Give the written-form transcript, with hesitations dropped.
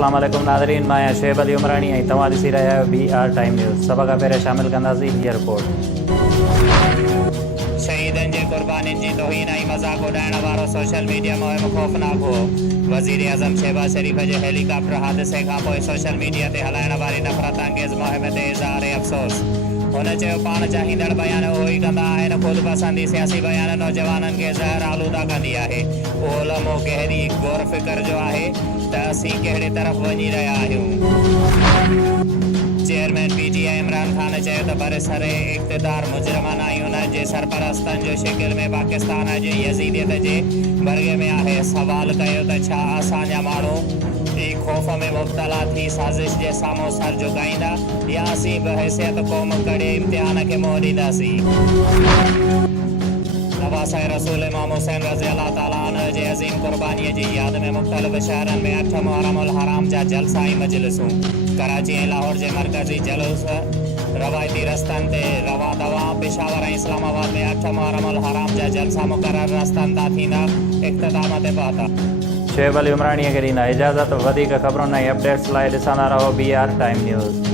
अस्सलाम वालेकुम नाज़रीन, मैं शुएब अली उमरानी ऐं तव्हां ॾिसी रहिया आहियो BR टाइम न्यूज़। सभ खां पहिरियों शामिल कंदासीं हीअ रिपोर्ट। शहीदनि जे क़ुर्बानीनि जी तौहीन ऐं मज़ाक़ उॾाइण वारो सोशल मीडिया मुहिम ख़ौफ़नाक हो। वज़ीर आज़म शहबाज़ शरीफ़ जे हेलीकॉप्टर हादिसे खां पोइ सोशल मीडिया ते हलाइण वारी नफ़रत अंगेज़ मुहिम ते इज़हार अफ़सोस। हुन चयो पाण चाहींदड़ बयान उहो ई कंदा आहिनि। ख़ुदि पसंदी सियासी बयान नौजवाननि खे ज़हर आलूदा कंदी आहे। उहो लम्हो गहरी गौर फ़िक्र जो आहे त असीं कहिड़े तरफ़ वञी रहिया आहियूं। चेयरमैन PTI इमरान ख़ान चयो त बरसरे इक़्तिदार मुजरमाना ऐं उन जे सरपरस्तनि जो शिकिल में पाकिस्तान जे यज़ीदियत जे बरगे में आहे। सवाल कयो त छा असांजा माण्हू खौफ़ में मुब्तला थी साज़िश जे साम्हूं सर झुकाईंदा या असीं बहैसियत क़ौम कड़े इम्तिहान खे मुंहुं ॾींदासीं। नवासे रसूल इमाम हुसैन रज़ी अल्लाह ताला अन्हु जे अज़ीम क़ुर्बानीअ जी यादि में मुख़्तलिफ़ शहरनि में 8 मुहर्रमुल हराम जा जलसा ऐं मजलिसूं। कराची ऐं लाहौर जे मरकज़ी जुलूस रवायती रस्तनि ते रवा दवा। पेशावर ऐं इस्लामाबाद में 8 मुहर्रमुल हराम जा जलसा मुक़रर रस्तनि तां थींदा। इख़्तिताम ते पहुता। शुएब अली उमराणीअ खे ॾींदा इजाज़त। वधीक ख़बरुनि ऐं अपडेट्स लाइ ॾिसंदा रहो BR टाइम न्यूज़।